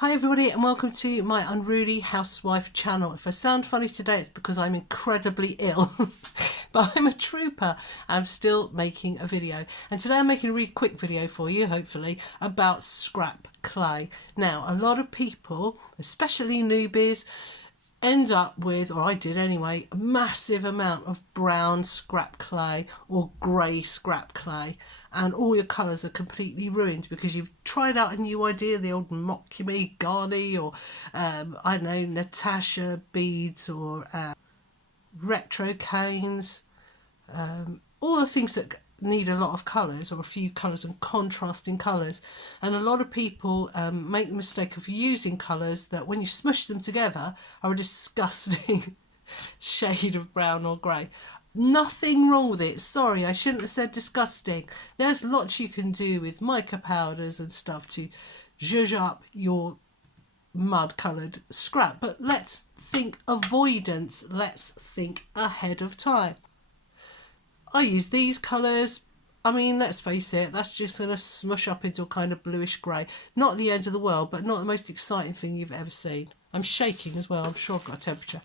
Hi everybody and welcome to my Unruly Housewife channel. If I sound funny today it's because I'm incredibly ill, but I'm a trooper. I'm still making a video, and today I'm making a really quick video for you, hopefully, about scrap clay. Now, a lot of people, especially newbies, end up with, or I did anyway, a massive amount of brown scrap clay or grey scrap clay, and all your colours are completely ruined because you've tried out a new idea, the old Mock-Me Garni, or I don't know, Natasha beads, or retro canes, all the things that need a lot of colours or a few colours and contrasting colours. And a lot of people make the mistake of using colours that when you smush them together are a disgusting shade of brown or grey. Nothing wrong with it. Sorry, I shouldn't have said disgusting. There's lots you can do with mica powders and stuff to zhuzh up your mud coloured scrap. But let's think avoidance. Let's think ahead of time. I use these colours. I mean, let's face it, that's just going to smush up into a kind of bluish grey. Not the end of the world, but not the most exciting thing you've ever seen. I'm shaking as well. I'm sure I've got a temperature.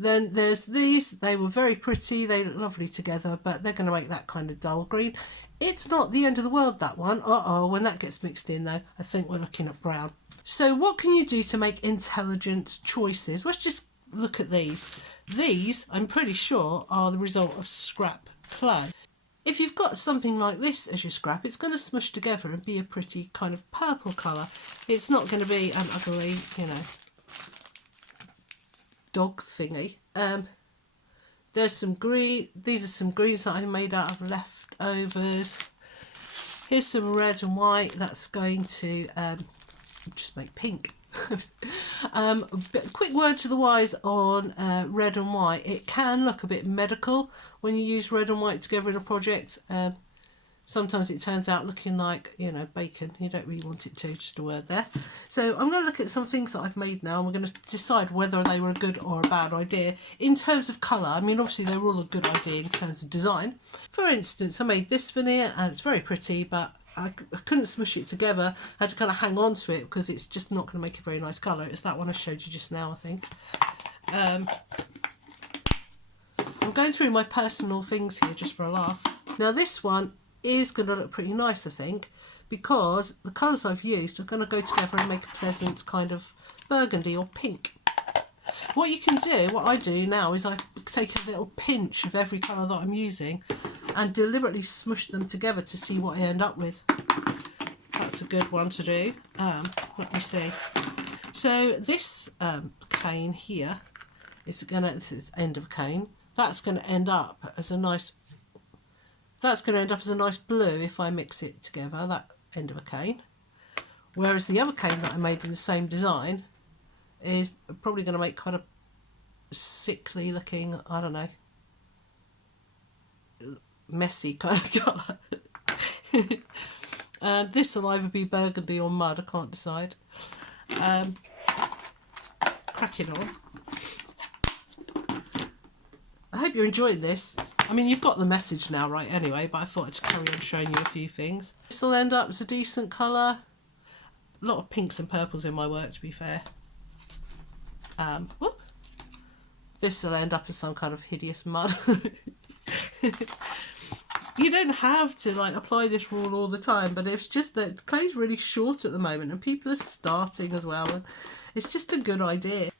Then there's these. They were very pretty. They look lovely together, but they're going to make that kind of dull green. It's not the end of the world, that one. When that gets mixed in, though, I think we're looking at brown. So what can you do to make intelligent choices? Let's just look at these. These, I'm pretty sure, are the result of scrap clay. If you've got something like this as your scrap, it's going to smush together and be a pretty kind of purple colour. It's not going to be an ugly, dog thingy. There's some green. These are some greens that I made out of leftovers. Here's some red and white. That's going to just make pink. A quick word to the wise on red and white. It can look a bit medical when you use red and white together in a project. Sometimes it turns out looking like, bacon. You don't really want it to, just a word there. So I'm going to look at some things that I've made now, and we're going to decide whether they were a good or a bad idea. In terms of colour, I mean, obviously they were all a good idea in terms of design. For instance, I made this veneer, and it's very pretty, but I couldn't smush it together. I had to kind of hang on to it because it's just not going to make a very nice colour. It's that one I showed you just now, I think. I'm going through my personal things here just for a laugh. Now this one is going to look pretty nice, I think, because the colours I've used are going to go together and make a pleasant kind of burgundy or pink. What you can do, what I do now, is I take a little pinch of every colour that I'm using and deliberately smush them together to see what I end up with. That's a good one to do. Let me see. So this cane here is going to, this is the end of a cane. That's going to end up as a nice. That's going to end up as a nice blue if I mix it together. That end of a cane. Whereas the other cane that I made in the same design is probably going to make quite a sickly looking, I don't know, messy kind of colour. And this will either be burgundy or mud, I can't decide. Cracking on. I hope you're enjoying this. I mean, you've got the message now, right, anyway, but I thought I'd carry on showing you a few things. This will end up as a decent colour. A lot of pinks and purples in my work, to be fair. Whoop. This will end up as some kind of hideous mud. You don't have to apply this rule all the time, but it's just that clay's really short at the moment and people are starting as well, and it's just a good idea.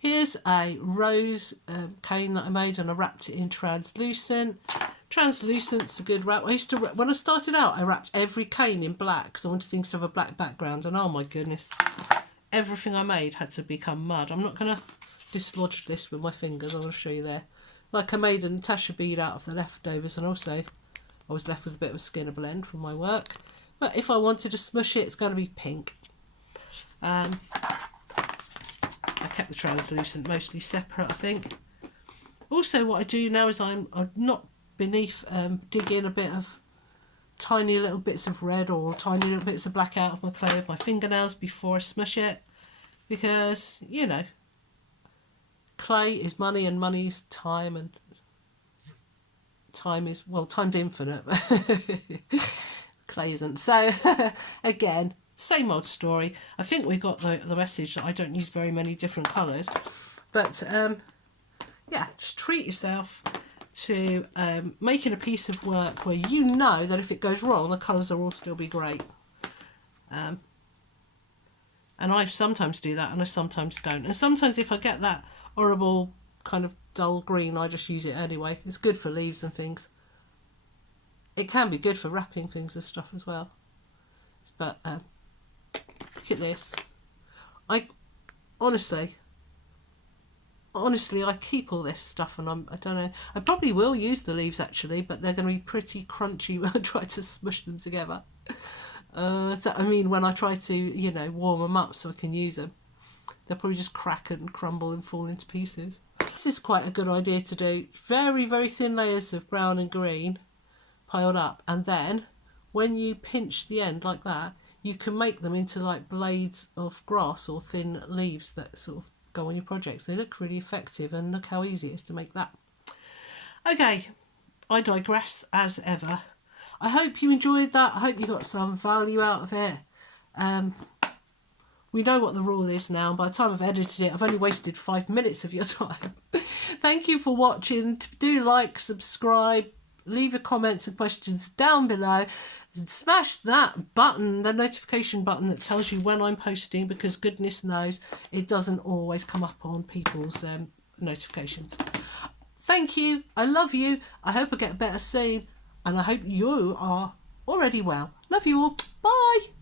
Here's a rose cane that I made, and I wrapped it in translucent. Translucent's a good wrap. When I started out, I wrapped every cane in black because I wanted things to have a black background, and oh my goodness, everything I made had to become mud. I'm not going to dislodge this with my fingers. I'm going to show you there. Like, I made a Natasha bead out of the leftovers, and also I was left with a bit of a skinner blend from my work. But if I wanted to smush it, it's going to be pink. I kept the translucent mostly separate, I think. Also, what I do now is I'm not beneath digging a bit of tiny little bits of red or tiny little bits of black out of my clay with my fingernails before I smush it, because, clay is money and money is time, and time is, well, time's infinite. Clay isn't. So again, Same old story. I think we got the message that I don't use very many different colours. But yeah, just treat yourself to making a piece of work where you know that if it goes wrong, the colours will all still be great. And I sometimes do that and I sometimes don't. And sometimes if I get that horrible kind of dull green, I just use it anyway. It's good for leaves and things. It can be good for wrapping things and stuff as well. But look at this. I honestly I keep all this stuff, and I don't know. I probably will use the leaves actually, but they're going to be pretty crunchy when I try to smush them together. So I mean, when I try to, you know, warm them up so I can use them, they'll probably just crack and crumble and fall into pieces. This is quite a good idea to do. Very, very thin layers of brown and green piled up, and then when you pinch the end like that, you can make them into like blades of grass or thin leaves that sort of go on your projects. They look really effective, and look how easy it is to make that. Okay, I digress as ever. I hope you enjoyed that. I hope you got some value out of it. We know what the rule is now. By the time I've edited it, I've only wasted 5 minutes of your time. Thank you for watching. Do like, subscribe, leave your comments and questions down below. Smash that button, the notification button that tells you when I'm posting, because goodness knows it doesn't always come up on people's notifications. Thank you. I love you. I hope I get better soon. And I hope you are already well. Love you all. Bye.